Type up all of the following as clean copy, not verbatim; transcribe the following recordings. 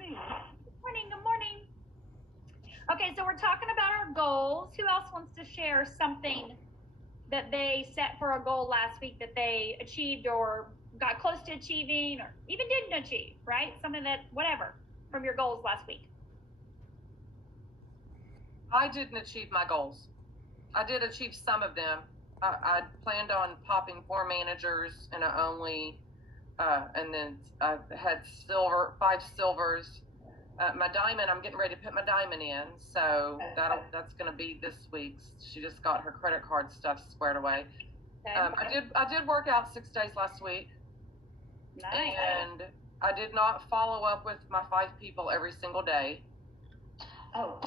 morning. Morning, good morning. Okay, so we're talking about our goals. Who else wants to share something that they set for a goal last week that they achieved or got close to achieving or even didn't achieve, right? Something that, whatever, from your goals last week. I didn't achieve my goals. I did achieve some of them. I planned on popping 4 managers, and I only, and then I had 5 silvers. My diamond, I'm getting ready to put my diamond in, so that's going to be this week's. She just got her credit card stuff squared away. Okay. I did work out 6 days last week. Nice. And I did not follow up with my 5 people every single day. Oh.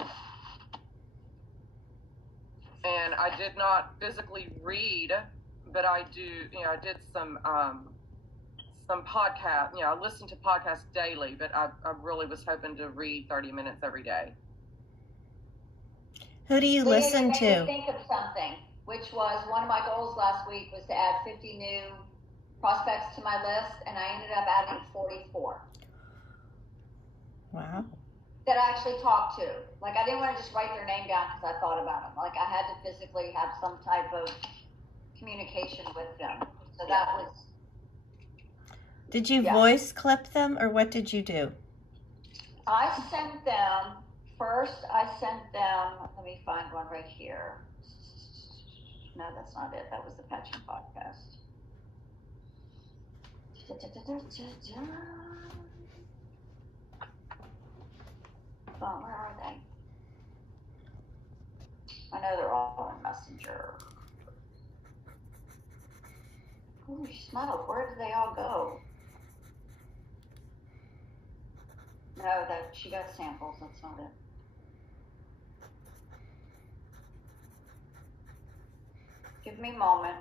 And I did not physically read, but I did some podcast. I listen to podcasts daily, but I really was hoping to read 30 minutes every day. Who do you listen to? Made me think of something, which was one of my goals last week was to add 50 new prospects to my list, and I ended up adding 44. Wow. That I actually talked to. Like, I didn't want to just write their name down because I thought about them. Like, I had to physically have some type of communication with them. So that was... Did you voice clip them, or what did you do? I sent them, let me find one right here. No, that's not it. That was the Patching Podcast. Oh, where are they? I know they're all in Messenger. Holy smokes, where did they all go? No, she got samples, that's not it. Give me a moment.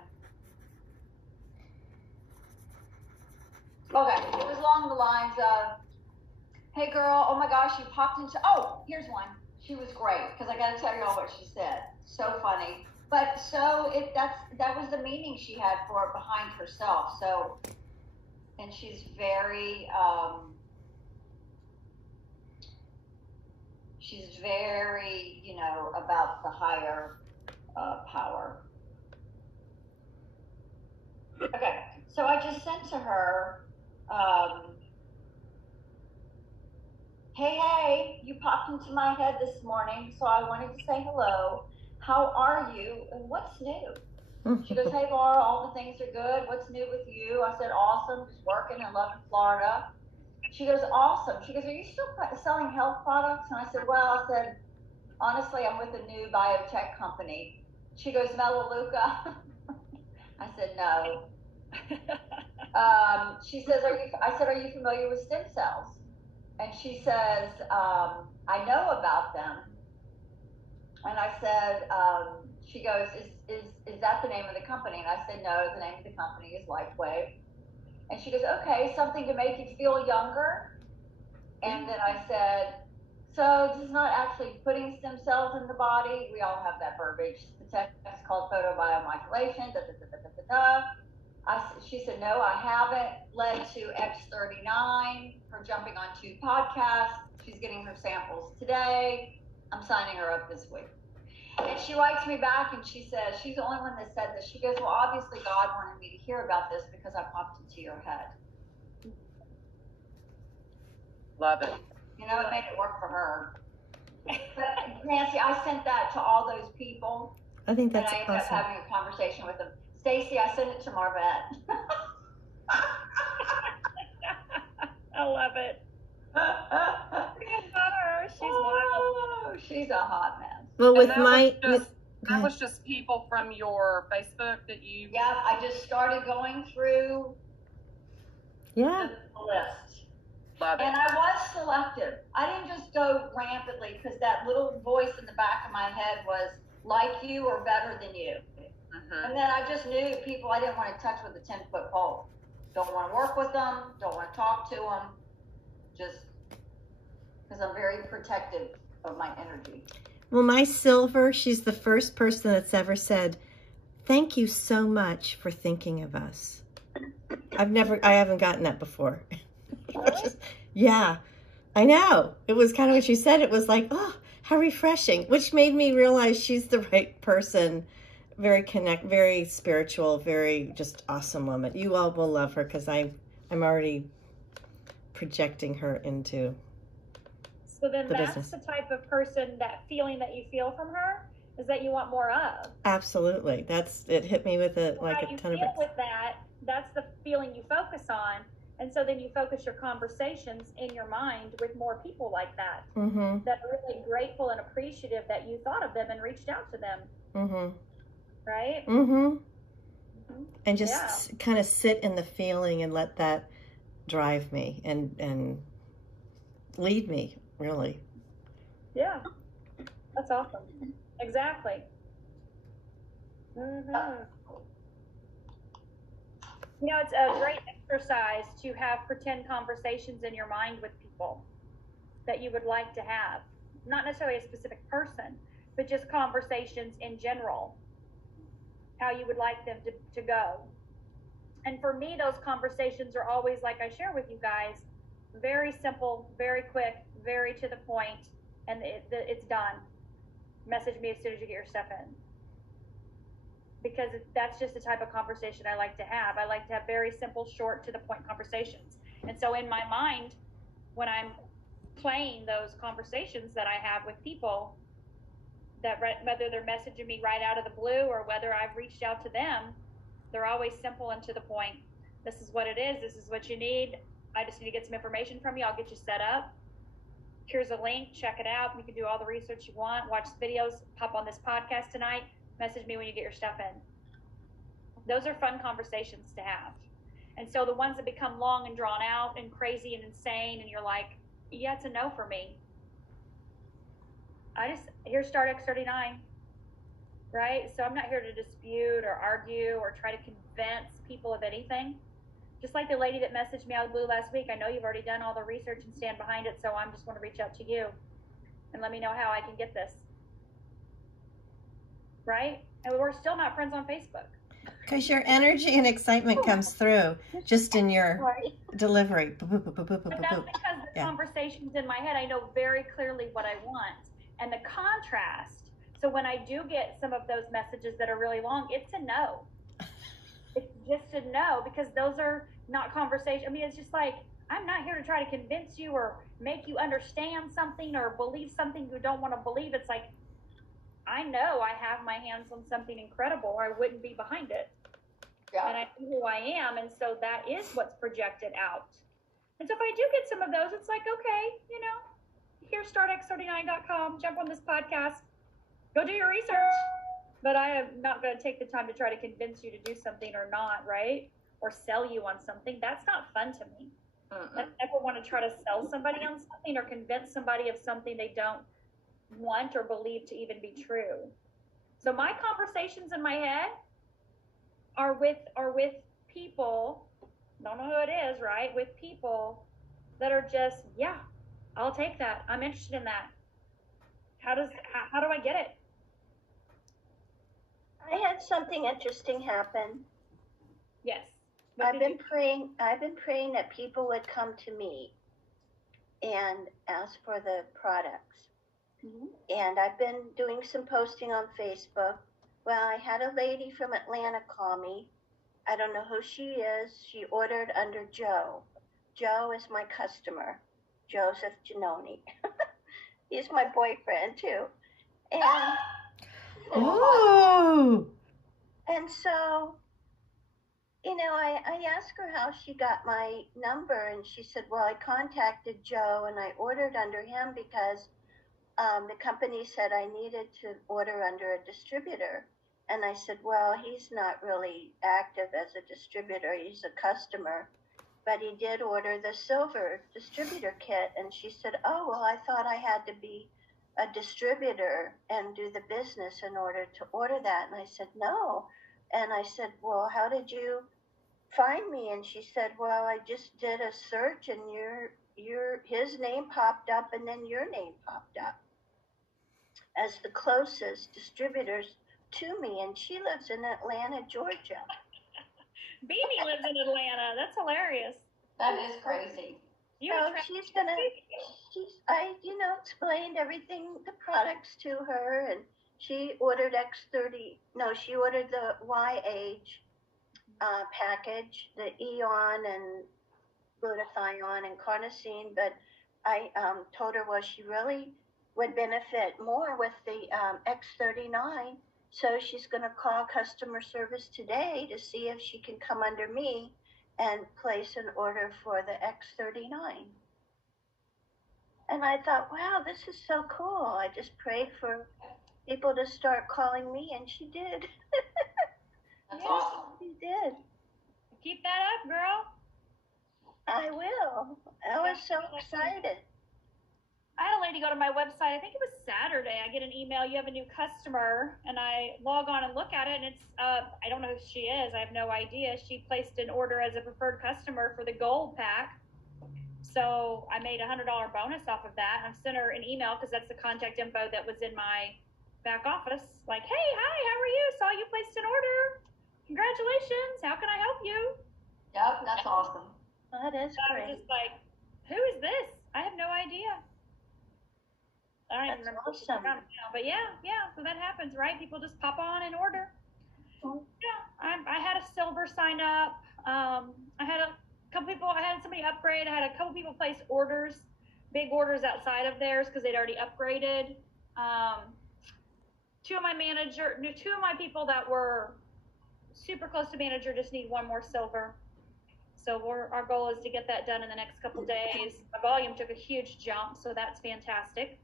Okay, it was along the lines of, hey girl, oh my gosh, you popped into, here's one. She was great, because I got to tell you all what she said. So funny. But that was the meaning she had for it behind herself. So, and she's very, about the higher power. Okay, so I just sent to her, hey, you popped into my head this morning, so I wanted to say hello. How are you, and what's new? She goes, hey, Laura, all the things are good. What's new with you? I said, awesome, just working and loving Florida. She goes, awesome. She goes, are you still selling health products? And I said, well, honestly, I'm with a new biotech company. She goes, Melaleuca? I said, no. She says, I said, are you familiar with stem cells? And she says, I know about them. And I said, she goes, is that the name of the company? And I said, no, the name of the company is LifeWave. And she goes, okay, something to make you feel younger. And then I said, so this is not actually putting stem cells in the body. We all have that verbiage. The technique is called photobiomodulation. She said, no, I haven't. Led to X39, her jumping on 2 podcasts. She's getting her samples today. I'm signing her up this week. And she writes me back and she says, she's the only one that said this. She goes, well, obviously God wanted me to hear about this because I popped into your head. Love it. It made it work for her. But Nancy, I sent that to all those people. I think that's awesome. And I ended up having a conversation with them. Stacy, I sent it to Marvette. I love it. She's wild. She's a hot mess. Well, with that was just people from your Facebook that you... Yeah, I just started going through the list. Love it. And I was selective. I didn't just go rampantly because that little voice in the back of my head was like you or better than you. Mm-hmm. And then I just knew people I didn't want to touch with a 10-foot pole. Don't want to work with them. Don't want to talk to them. Just because I'm very protective of my energy. Well, my silver, she's the first person that's ever said, thank you so much for thinking of us. I haven't gotten that before. Really? Yeah. I know. It was kind of what you said. It was like, oh, how refreshing, which made me realize she's the right person. Very spiritual, very just awesome woman. You all will love her because I'm already projecting her into So then the that's business. the type of person, that feeling that you feel from her is that you want more of. Absolutely. It hit me with a How you ton of feel bricks. with that, that's the feeling you focus on. And so then you focus your conversations in your mind with more people like that, Mm-hmm. that are really grateful and appreciative that you thought of them and reached out to them, Mm-hmm. right? Mm-hmm. Mhm. And just kind of sit in the feeling and let that drive me and lead me, really. Yeah, that's awesome. Exactly. Mm-hmm. You know, it's a great exercise to have pretend conversations in your mind with people that you would like to have. Not necessarily a specific person, but just conversations in general, how you would like them to go. And for me, those conversations are always, like I share with you guys, very simple, very quick, very to the point, and it's done. Message me as soon as you get your stuff in. Because that's just the type of conversation I like to have. I like to have very simple, short, to the point conversations. And so in my mind, when I'm playing those conversations that I have with people, that whether they're messaging me right out of the blue or whether I've reached out to them, they're always simple and to the point. This is what it is. This is what you need. I just need to get some information from you. I'll get you set up. Here's a link. Check it out. You can do all the research you want. Watch the videos. Pop on this podcast tonight. Message me when you get your stuff in. Those are fun conversations to have. And so the ones that become long and drawn out and crazy and insane, and you're like, yeah, it's a no for me. Here's StartX39, right? So I'm not here to dispute or argue or try to convince people of anything. Just like the lady that messaged me out of the blue last week, I know you've already done all the research and stand behind it, so I'm just going to reach out to you and let me know how I can get this. Right? And we're still not friends on Facebook. Because your energy and excitement comes through just in your delivery. But that's because the conversations in my head, I know very clearly what I want. And the contrast, so when I do get some of those messages that are really long, it's a no. It's just a no, because those are not conversations. I mean, it's just like, I'm not here to try to convince you or make you understand something or believe something you don't want to believe. It's like, I know I have my hands on something incredible, or I wouldn't be behind it. Yeah. And I know who I am, and so that is what's projected out. And so if I do get some of those, it's like, okay, you know, here's StartX39.com, jump on this podcast, go do your research. But I am not going to take the time to try to convince you to do something or not, right? Or sell you on something. That's not fun to me. I never want to try to sell somebody on something or convince somebody of something they don't want or believe to even be true. So my conversations in my head are with people, don't know who it is, right? With people that are just, yeah, I'll take that. I'm interested in that. How do I get it? I had something interesting happen. Yes. I've been praying that people would come to me and ask for the products. Mm-hmm. And I've been doing some posting on Facebook. Well, I had a lady from Atlanta call me. I don't know who she is. She ordered under Joe. Joe is my customer, Joseph Giannone. He's my boyfriend too. And Oh. And so, you know, I asked her how she got my number, and she said, well, I contacted Joe and I ordered under him because the company said I needed to order under a distributor. And I said, well, he's not really active as a distributor. He's a customer. But he did order the silver distributor kit. And she said, oh, well, I thought I had to be a distributor and do the business in order to order that. And I said, no. And I said, well, how did you find me? And she said, well, I just did a search and his name popped up and then your name popped up as the closest distributors to me. And she lives in Atlanta, Georgia. Beanie lives in Atlanta. That's hilarious. That is crazy. You So attract I explained everything, the products to her, and she ordered she ordered the YH package, the Eon and glutathione and carnosine, but I told her, well, she really would benefit more with the X39. So she's going to call customer service today to see if she can come under me and place an order for the X39. And I thought, wow, this is so cool. I just prayed for people to start calling me, and she did. That's Yeah. awesome. She did. Keep that up, girl. I will. I was so excited. I had a lady go to my website, I think it was Saturday. I get an email, you have a new customer, and I log on and look at it, and it's, I don't know who she is. I have no idea. She placed an order as a preferred customer for the gold pack. So I made a $100 bonus off of that. And I sent her an email because that's the contact info that was in my back office. Like, hey, hi, how are you? Saw you placed an order. Congratulations. How can I help you? Yep, that's awesome. That is So I was great. just like, who is this? I have no idea. I don't even That's remember. awesome. Now, but yeah. So that happens, right? People just pop on and order. Mhm. Yeah, I had a silver sign up. I had a couple people. I had somebody upgrade. I had a couple people place orders, big orders outside of theirs because they'd already upgraded. Two of my people that were super close to manager just need one more silver. So our goal is to get that done in the next couple days. My volume took a huge jump, so that's fantastic.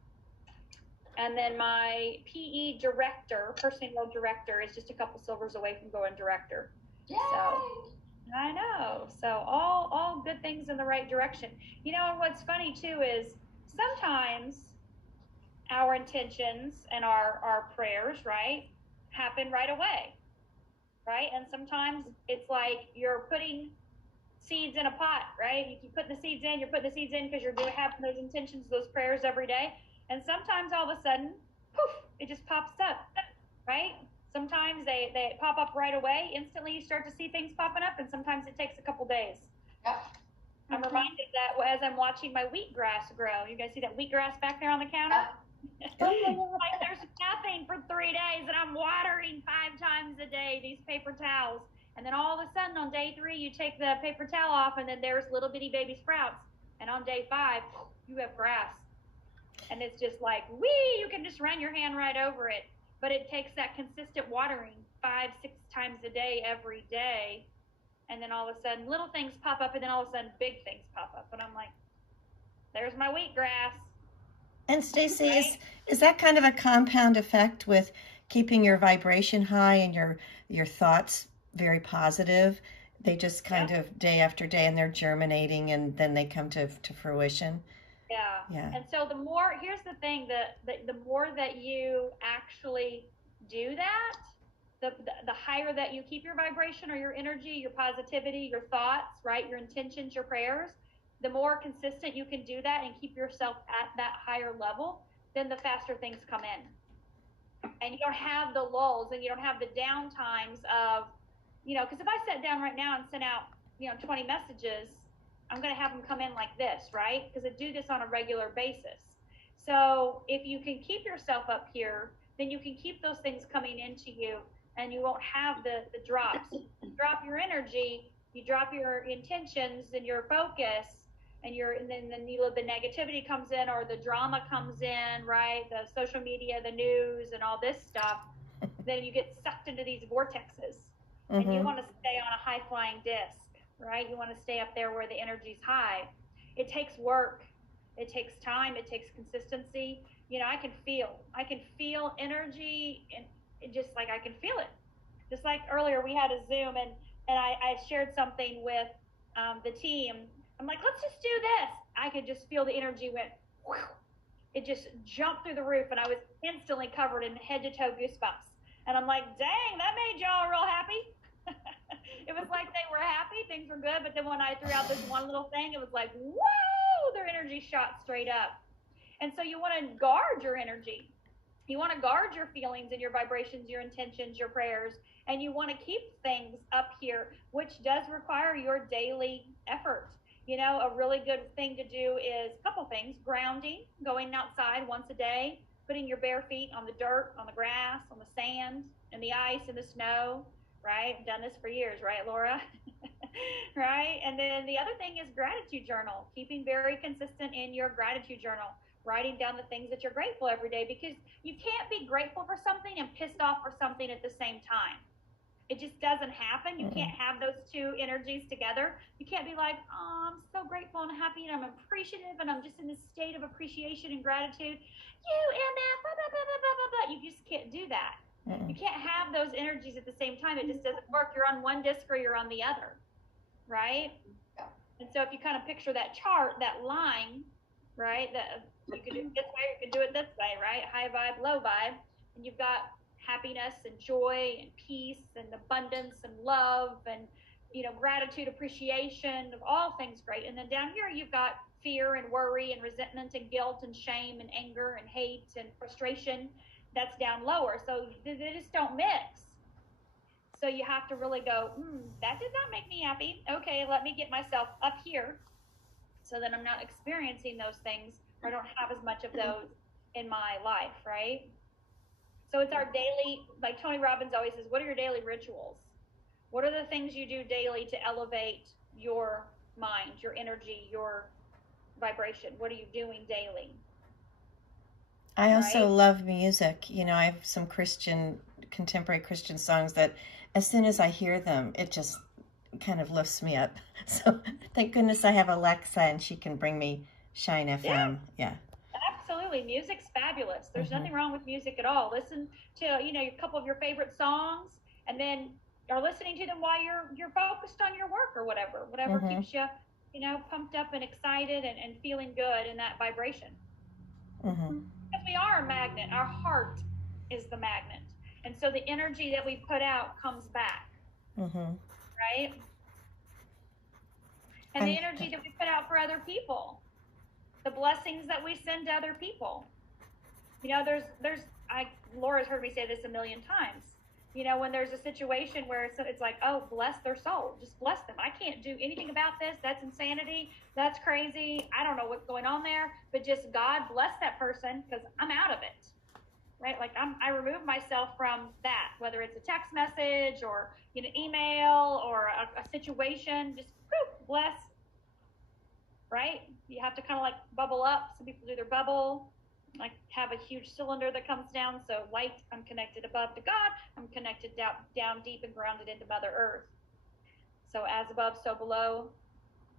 And then my PE director, personal enrolled director, is just a couple silvers away from going director. Yay! So I know. So all good things in the right direction. You know, and what's funny too is sometimes our intentions and our prayers, right, happen right away. Right? And sometimes it's like you're putting seeds in a pot, right? You keep putting the seeds in, you're putting the seeds in because you're having those intentions, those prayers every day. And sometimes all of a sudden, poof, it just pops up, right? Sometimes they pop up right away. Instantly, you start to see things popping up, and sometimes it takes a couple days. Yep. I'm reminded that as I'm watching my wheatgrass grow. You guys see that wheatgrass back there on the counter? Like there's nothing for 3 days, and I'm watering 5 times a day these paper towels. And then all of a sudden on day 3, you take the paper towel off, and then there's little bitty baby sprouts. And on day 5, you have grass. And it's just like, you can just run your hand right over it. But it takes that consistent watering 5-6 times a day, every day. And then all of a sudden, little things pop up, and then all of a sudden, big things pop up. And I'm like, there's my wheatgrass. And Stacy, is that kind of a compound effect with keeping your vibration high and your thoughts very positive? They just kind of day after day, and they're germinating, and then they come to fruition. Yeah. And so here's the thing, the more that you actually do that, the higher that you keep your vibration or your energy, your positivity, your thoughts, right? Your intentions, your prayers, the more consistent you can do that and keep yourself at that higher level, then the faster things come in. And you don't have the lulls, and you don't have the down times of, because if I sat down right now and sent out, 20 messages, I'm going to have them come in like this, right? Because I do this on a regular basis. So if you can keep yourself up here, then you can keep those things coming into you, and you won't have the drops. You drop your energy, you drop your intentions and your focus, and then the negativity comes in, or the drama comes in, right? The social media, the news, and all this stuff. Then you get sucked into these vortexes, and you want to stay on a high flying disc. Right? You want to stay up there where the energy's high. It takes work. It takes time. It takes consistency. I can feel energy, and it just like I can feel it. Just like earlier we had a Zoom, and I shared something with the team. I'm like, let's just do this. I could just feel the energy went, whew. It just jumped through the roof, and I was instantly covered in head to toe goosebumps. And I'm like, dang, that made y'all real happy. It was like they were happy, things were good, but then when I threw out this one little thing, it was like, whoa, their energy shot straight up. And so you want to guard your energy. You want to guard your feelings and your vibrations, your intentions, your prayers, and you want to keep things up here, which does require your daily effort. A really good thing to do is a couple things: grounding, going outside once a day, putting your bare feet on the dirt, on the grass, on the sand, and the ice and the snow, right? I've done this for years, right, Laura? Right? And then the other thing is gratitude journal, keeping very consistent in your gratitude journal, writing down the things that you're grateful every day, because you can't be grateful for something and pissed off for something at the same time. It just doesn't happen. You can't have those two energies together. You can't be like, oh, I'm so grateful and happy and I'm appreciative and I'm just in this state of appreciation and gratitude. You MF, blah, blah, blah, blah, blah, blah. You just can't do that. You can't have those energies at the same time. It just doesn't work. You're on one disc or you're on the other, right? Yeah. And so if you kind of picture that chart, that line, right, that you can do it this way, you can do it this way, right? High vibe, low vibe. And you've got happiness and joy and peace and abundance and love and gratitude, appreciation of all things great. And then down here you've got fear and worry and resentment and guilt and shame and anger and hate and frustration. That's down lower. So they just don't mix. So you have to really go, that did not make me happy. Okay, let me get myself up here so that I'm not experiencing those things, or I don't have as much of those in my life, right? So it's our daily, like Tony Robbins always says, what are your daily rituals? What are the things you do daily to elevate your mind, your energy, your vibration? What are you doing daily? I also love music. I have some contemporary Christian songs that as soon as I hear them, it just kind of lifts me up. So thank goodness I have Alexa and she can bring me Shine FM. Yeah. Absolutely. Music's fabulous. There's nothing wrong with music at all. Listen to, a couple of your favorite songs, and then are listening to them while you're focused on your work or whatever keeps you, pumped up and excited and feeling good in that vibration. Because we are a magnet. Our heart is the magnet. And so the energy that we put out comes back. Right? And the energy that we put out for other people, the blessings that we send to other people. Laura's heard me say this a million times. When there's a situation where it's like, oh, bless their soul, just bless them. I can't do anything about this. That's insanity. That's crazy. I don't know what's going on there, but just God bless that person, because I'm out of it, right? Like I remove myself from that, whether it's a text message or email or a situation, just bless, right? You have to kind of like bubble up. Some people do their bubble, like have a huge cylinder that comes down. So light, I'm connected above to God. I'm connected down deep and grounded into Mother Earth. So as above, so below,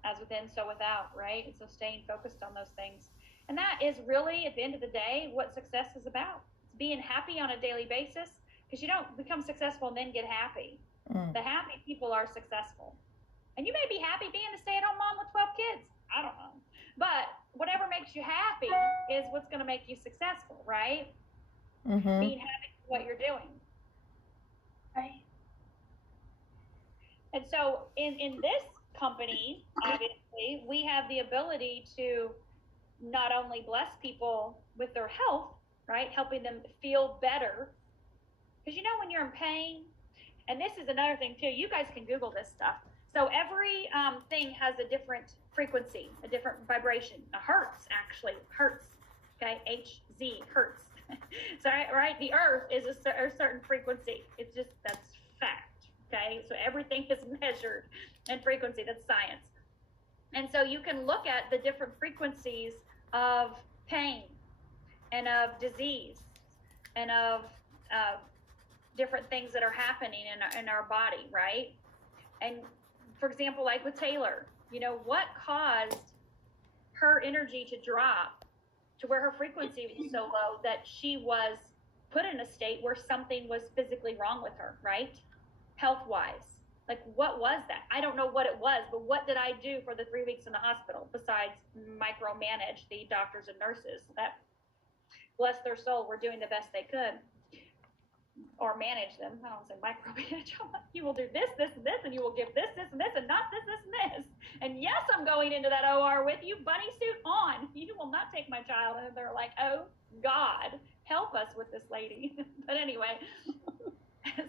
as within, so without, right? And so staying focused on those things. And that is really, at the end of the day, what success is about. It's being happy on a daily basis, because you don't become successful and then get happy. The happy people are successful. And you may be happy being a stay-at-home mom with 12 kids. I don't know. But whatever makes you happy is what's going to make you successful, right? Being happy with what you're doing. Right. And so in this company, obviously, we have the ability to not only bless people with their health, right, helping them feel better. Because when you're in pain, and this is another thing too, you guys can Google this stuff. So every thing has a different frequency, a different vibration. A hertz, actually, hertz, okay, H-Z, hertz. So, right, the earth is a certain frequency. It's just, that's fact, okay? So everything is measured in frequency. That's science. And so you can look at the different frequencies of pain and of disease and of different things that are happening in our body, right? And for example, like with Taylor, what caused her energy to drop to where her frequency was so low that she was put in a state where something was physically wrong with her, right? Health-wise. Like, what was that? I don't know what it was, but what did I do for the 3 weeks in the hospital besides micromanage the doctors and nurses? That, bless their soul, were doing the best they could. Or manage them. I don't say micromanage. You will do this, this, and this, and you will give this, this, and this, and not this, this, and this. And yes, I'm going into that OR with you, bunny suit on. You will not take my child. And they're like, oh, God, help us with this lady. But anyway,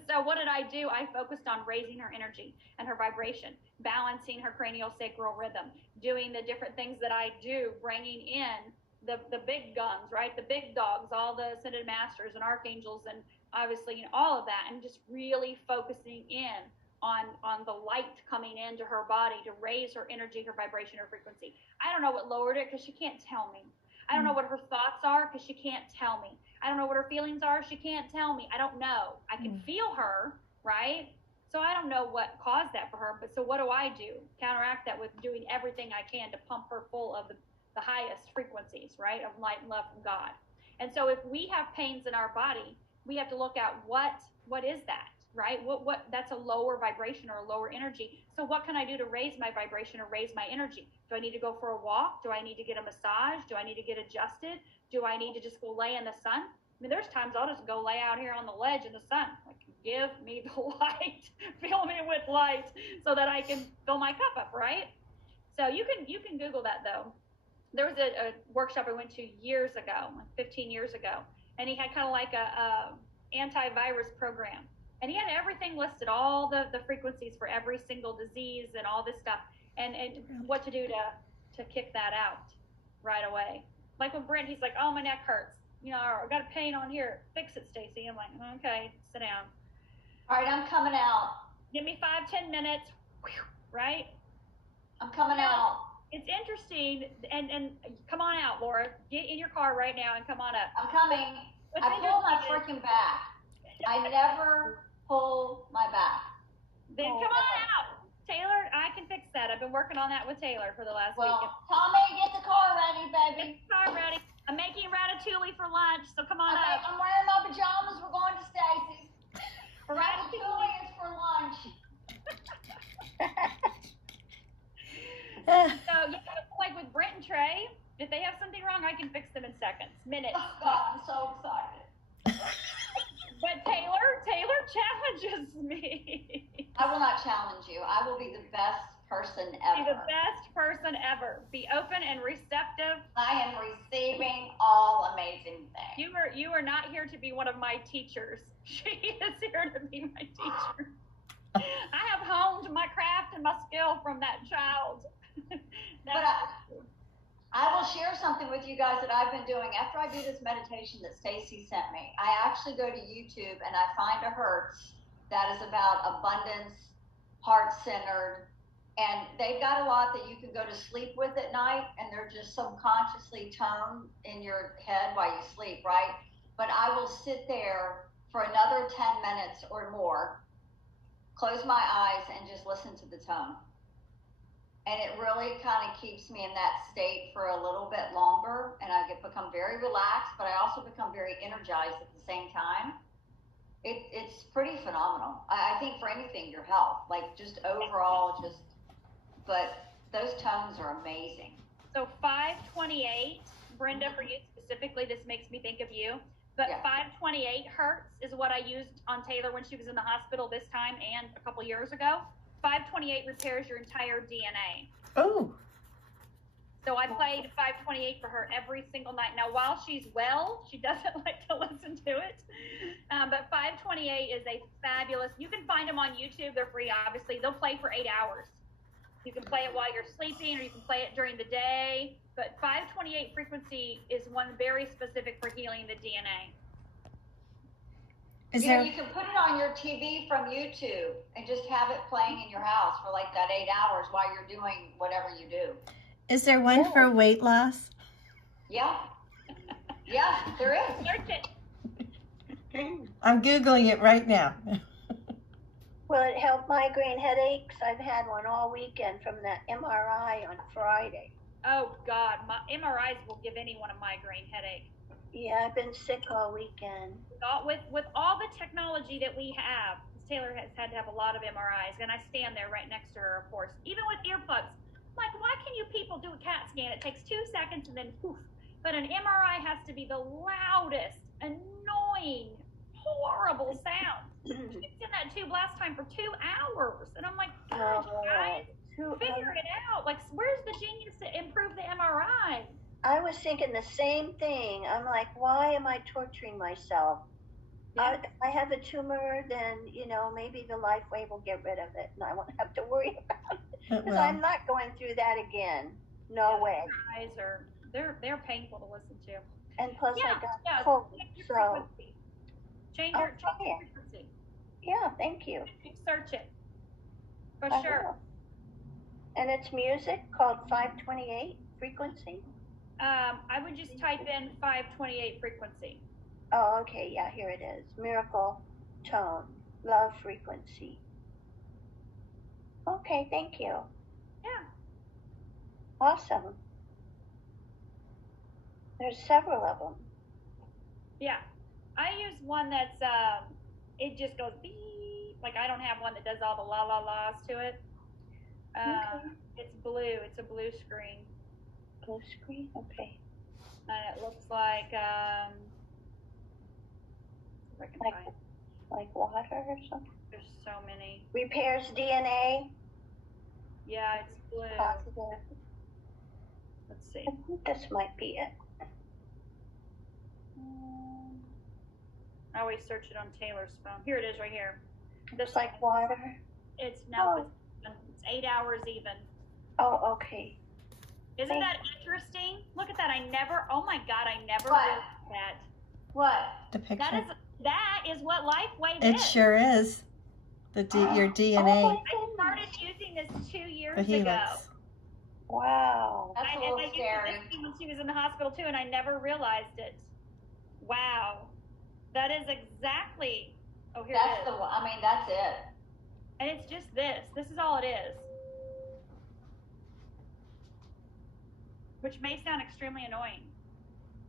So what did I do? I focused on raising her energy and her vibration, balancing her cranial sacral rhythm, doing the different things that I do, bringing in the big guns, right? The big dogs, all the ascended masters and archangels, and obviously, you know, all of that, and just really focusing in on the light coming into her body to raise her energy, her vibration, her frequency. I don't know what lowered it because she can't tell me. I don't know what her thoughts are because she can't tell me. I don't know what her feelings are. She can't tell me. I don't know. I can feel her, right? So I don't know what caused that for her. But so what do? Counteract that with doing everything I can to pump her full of the highest frequencies, right? Of light and love from God. And so if we have pains in our body, we have to look at what is that, right? What that's a lower vibration or a lower energy. So what can I do to raise my vibration or raise my energy? Do I need to go for a walk? Do I need to get a massage? Do I need to get adjusted? Do I need to just go lay in the sun? I mean, there's times I'll just go lay out here on the ledge in the sun. Like, give me the light, fill me with light so that I can fill my cup up, right? So you can Google that though. There was a workshop I went to years ago, like 15 years ago, and he had kind of like a antivirus program. And he had everything listed, all the frequencies for every single disease and all this stuff, and what to do to kick that out right away. Like when Brent, he's like, oh, my neck hurts. You know, I got a pain on here. Fix it, Stacy. I'm like, okay, sit down. All right, I'm coming out. Give me 5-10 minutes, right? I'm coming out. It's interesting, and come on out, Laura. Get in your car right now and come on up. I'm coming. I pull my freaking back. I never pull my back. Then come on out. Taylor, I can fix that. I've been working on that with Taylor for the last week. Tommy, get the car ready, baby. Get the car ready. I'm making ratatouille for lunch, so come on up. I'm wearing my pajamas. We're going to Stacy's. Ratatouille is for lunch. So, yeah, like with Brent and Trey, if they have something wrong, I can fix them in seconds, minutes. Oh, God, I'm so excited. But Taylor challenges me. I will not challenge you. I will be the best person ever. Be the best person ever. Be open and receptive. I am receiving all amazing things. You are not here to be one of my teachers. She is here to be my teacher. I have honed my craft and my skill from that child. But I will share something with you guys that I've been doing. After I do this meditation that Stacy sent me, I actually go to YouTube and I find a Hertz that is about abundance, heart-centered, and they've got a lot that you can go to sleep with at night, and they're just subconsciously toned in your head while you sleep, right? But I will sit there for another 10 minutes or more, close my eyes, and just listen to the tone. And it really kind of keeps me in that state for a little bit longer, and I become very relaxed, but I also become very energized at the same time. It's pretty phenomenal. I think for anything, your health, like just overall, but those tones are amazing. So 528, Brenda, for you specifically, this makes me think of you. But yeah. 528 hertz is what I used on Taylor when she was in the hospital this time and a couple years ago. 528 repairs your entire DNA. Oh. So I played 528 for her every single night. Now, while she's well, she doesn't like to listen to it. But 528 is a fabulous, you can find them on YouTube. They're free, obviously. They'll play for 8 hours. You can play it while you're sleeping, or you can play it during the day. But 528 frequency is one very specific for healing the DNA. You can put it on your TV from YouTube and just have it playing in your house for like that 8 hours while you're doing whatever you do. Is there one for weight loss? Yeah. Yeah, there is. Search it. I'm Googling it right now. Will it help migraine headaches? I've had one all weekend from that MRI on Friday. Oh, God. My MRIs will give anyone a migraine headache. Yeah, I've been sick all weekend. With all the technology that we have, Taylor has had to have a lot of MRIs, and I stand there right next to her, of course. Even with earplugs. I'm like, why can you people do a CAT scan? It takes 2 seconds and then poof. But an MRI has to be the loudest, annoying, horrible sound. She was in that tube last time for 2 hours. And I'm like, gosh, guys, figure it out. Like, where's the genius to improve the MRI? I was thinking the same thing. I'm like, why am I torturing myself? If I have a tumor, then, you know, maybe the life wave will get rid of it and I won't have to worry about it. It Because will. I'm not going through that again. No way. Your eyes are, they're painful to listen to. And plus Yeah, I got yeah. cold, Change your so frequency. Change your Okay. frequency. yeah, thank you. Search it. For I sure. will. And it's music called 528 frequency. I would just type in 528 frequency. Oh, okay, yeah, here it is. Miracle tone, love frequency. Okay, thank you. Yeah. Awesome. There's several of them. Yeah. I use one that's, it just goes beep. Like I don't have one that does all the la la la's to it. Okay. It's blue. It's a blue screen. Blue screen, okay. And it looks like, if I can Like, find, like water or something. there's so many. Repairs DNA, Yeah, it's blue. positive. Let's see. I think this might be it. I always search it on Taylor's phone. Here it is right here. This It's like water. It's no, Oh. it's 8 hours even. Oh, okay. Isn't Thank that interesting? Look at that. I never, oh my God, I never What? realized that. What? The picture. That is what LifeWave It is. sure is. Your Oh DNA. my I goodness. started using this 2 years The ago. helix. Wow. That's a And little I used scary. to when she was in the hospital too, and I never realized it. Wow. That is exactly, oh, here That's it the is. one. I mean, that's it. And it's just this. This is all it is. Which may sound extremely annoying.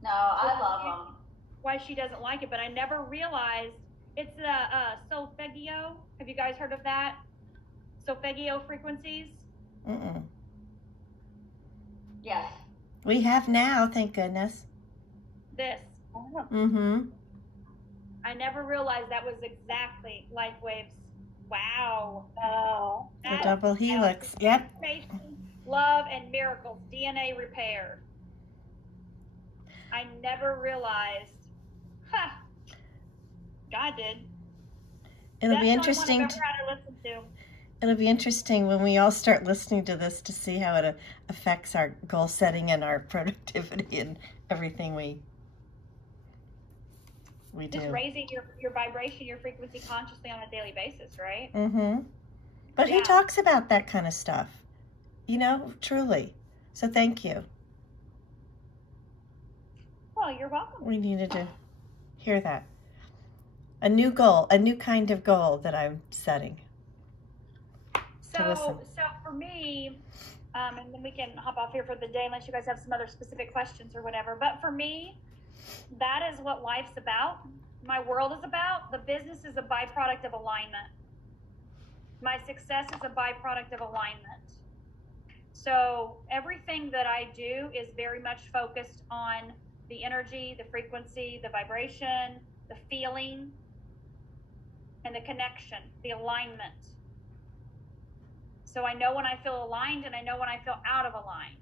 No, I love them. Why she doesn't like it, but I never realized it's the solfeggio. Have you guys heard of that? Solfeggio frequencies. Mm-mm. Yes. We have now, thank goodness. This. Oh, Mm-hmm. I never realized that was exactly LifeWave's. Wow. wow. The That- double helix. Yep. Transformation, love, and miracles. DNA repair. I never realized. Huh. God did. It'll That's be the interesting. only one I've ever had to listen to. It'll be interesting when we all start listening to this to see how it affects our goal setting and our productivity and everything we Just do. raising your vibration, your frequency consciously on a daily basis, right? Mm-hmm. But Yeah. who talks about that kind of stuff? You know, truly. So thank you. Well, you're welcome. We needed to hear that. A new goal, a new kind of goal that I'm setting. So, listen. so for me, and then we can hop off here for the day unless you guys have some other specific questions or whatever. But for me, that is what life's about. My world is about. The business is a byproduct of alignment. My success is a byproduct of alignment. So everything that I do is very much focused on the energy, the frequency, the vibration, the feeling, and the connection, the alignment. So I know when I feel aligned and I know when I feel out of aligned,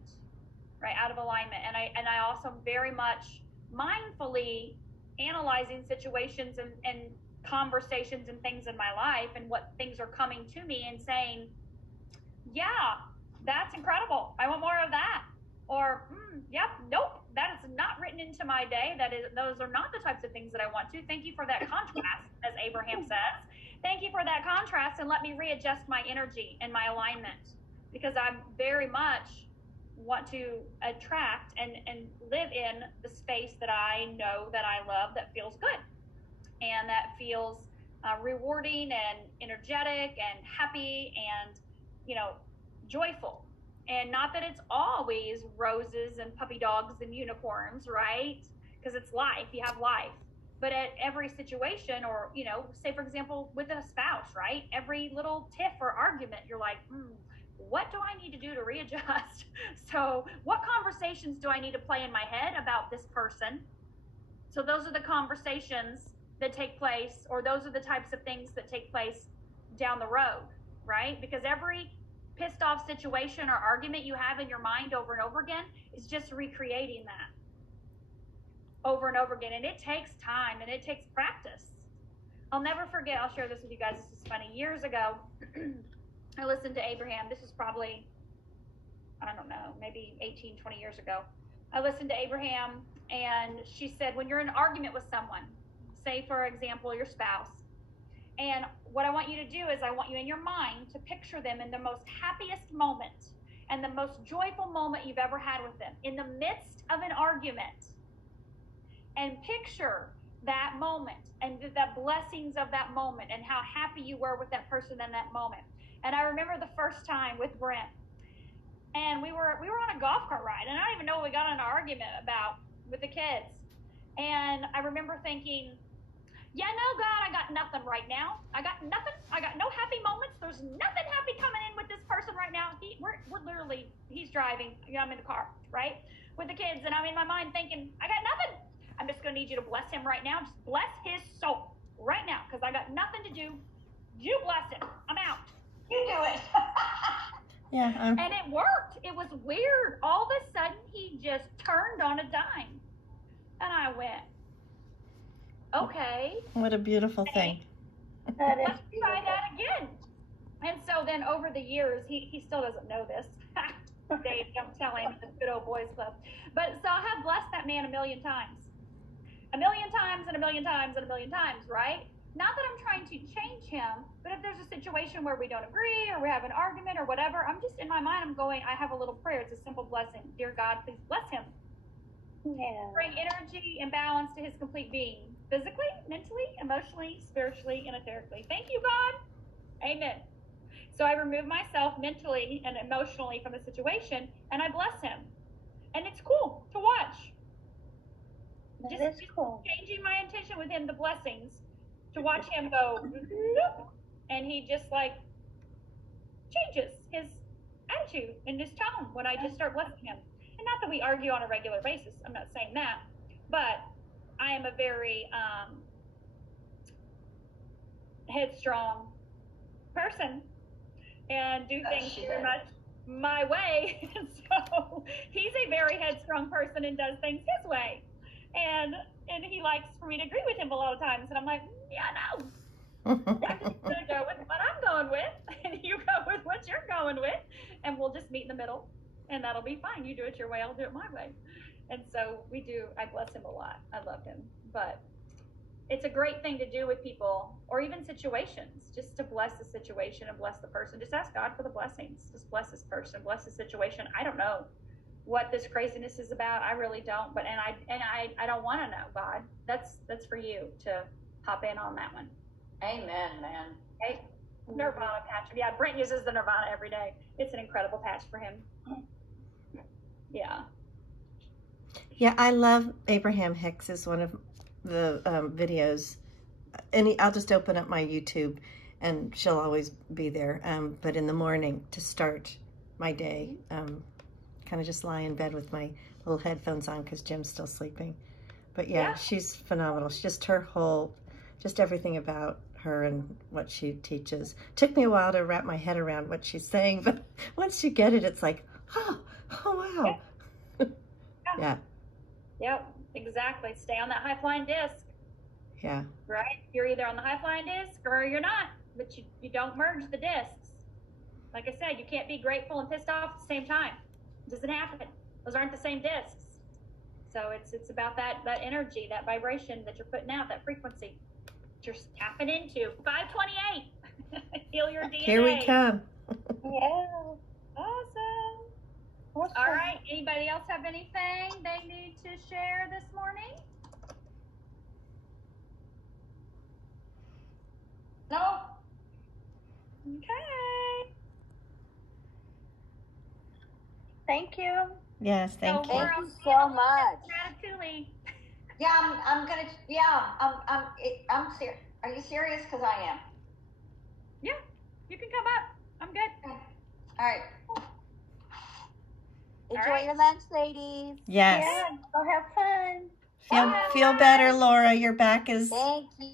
right? Out of alignment. And I also very much mindfully analyzing situations and conversations and things in my life and what things are coming to me and saying, yeah, that's incredible. I want more of that. Or, yep, nope, that is not written into my day. Those are not the types of things that I want to. Thank you for that contrast, as Abraham says. Thank you for that contrast, and let me readjust my energy and my alignment, because I very much want to attract and live in the space that I know that I love, that feels good and that feels rewarding and energetic and happy and, joyful. And not that it's always roses and puppy dogs and unicorns, right? Because it's life, you have life. But at every situation, or, say for example, with a spouse, right? Every little tiff or argument, you're like, what do I need to do to readjust? So what conversations do I need to play in my head about this person? So those are the conversations that take place, or those are the types of things that take place down the road, right? Because every pissed off situation or argument you have in your mind over and over again is just recreating that over and over again. And it takes time and it takes practice. I'll never forget, I'll share this with you guys, this is funny. Years ago, I listened to Abraham. This is probably, I don't know, maybe 18, 20 years ago. I listened to Abraham, and she said, when you're in an argument with someone, say, for example, your spouse, and what I want you to do is I want you in your mind to picture them in the most happiest moment and the most joyful moment you've ever had with them in the midst of an argument. And picture that moment and the blessings of that moment and how happy you were with that person in that moment. And I remember the first time with Brent, and we were on a golf cart ride, and I don't even know what we got in an argument about with the kids. And I remember thinking, yeah, no, God, I got nothing right now. I got nothing. I got no happy moments. There's nothing happy coming in with this person right now. We're literally, he's driving. I'm in the car, right, with the kids, and I'm in my mind thinking, I got nothing. I'm just going to need you to bless him right now. Just bless his soul right now, because I got nothing to do. You bless him. I'm out. You do it. Yeah. And it worked. It was weird. All of a sudden, he just turned on a dime. And I went, okay. What a beautiful thing. Let's try that again. And so then over the years, he still doesn't know this. Dave, don't tell him, the good old boys club. But so I have blessed that man a million times. A million times and a million times and a million times, right? Not that I'm trying to change him, but if there's a situation where we don't agree or we have an argument or whatever, I'm just in my mind, I'm going, I have a little prayer. It's a simple blessing. Dear God, please bless him. Yeah. Bring energy and balance to his complete being, physically, mentally, emotionally, spiritually, and etherically. Thank you, God. Amen. So I remove myself mentally and emotionally from the situation, and I bless him. And it's cool to watch. That is cool. Changing my intention with him, the blessings, to watch him go, and he just like changes his attitude and his tone when I just start blessing him. And not that we argue on a regular basis, I'm not saying that, but I am a very headstrong person and do things very much my way. And so he's a very headstrong person and does things his way. And he likes for me to agree with him a lot of times. And I'm like, yeah, no. I'm just going to go with what I'm going with, and you go with what you're going with, and we'll just meet in the middle, and that'll be fine. You do it your way, I'll do it my way. And so I bless him a lot. I love him. But it's a great thing to do with people, or even situations, just to bless the situation and bless the person. Just ask God for the blessings. Just bless this person, bless the situation. I don't know what this craziness is about. I really don't. But I don't want to know, God. That's for you to hop in on that one. Amen, man. Okay. Nirvana patch. Yeah, Brent uses the Nirvana every day. It's an incredible patch for him. Yeah. Yeah, I love Abraham Hicks is one of the videos. And I'll just open up my YouTube and she'll always be there. But in the morning to start my day, kind of just lie in bed with my little headphones on because Jim's still sleeping. But yeah, she's phenomenal. She's just just everything about her and what she teaches. Took me a while to wrap my head around what she's saying, but once you get it, it's like, oh wow. Yeah. Yep, exactly. Stay on that high-flying disc. Yeah. Right? You're either on the high-flying disc or you're not, but you don't merge the discs. Like I said, you can't be grateful and pissed off at the same time. It doesn't happen. Those aren't the same discs. So it's about that energy, that vibration that you're putting out, that frequency that you're tapping into. 528. Heal your DNA. Here we come. Yeah. Awesome. All right. Anybody else have anything they need to share this morning? No. Okay. Thank you. Yes, thank you. Thank you so much. Ratatouille. Yeah, I'm gonna. Yeah, I'm serious. Are you serious? Because I am. Yeah, you can come up. I'm good. All right. Enjoy your lunch, ladies. Yes. Yeah, go have fun. Feel better, Laura. Your back is Thank you.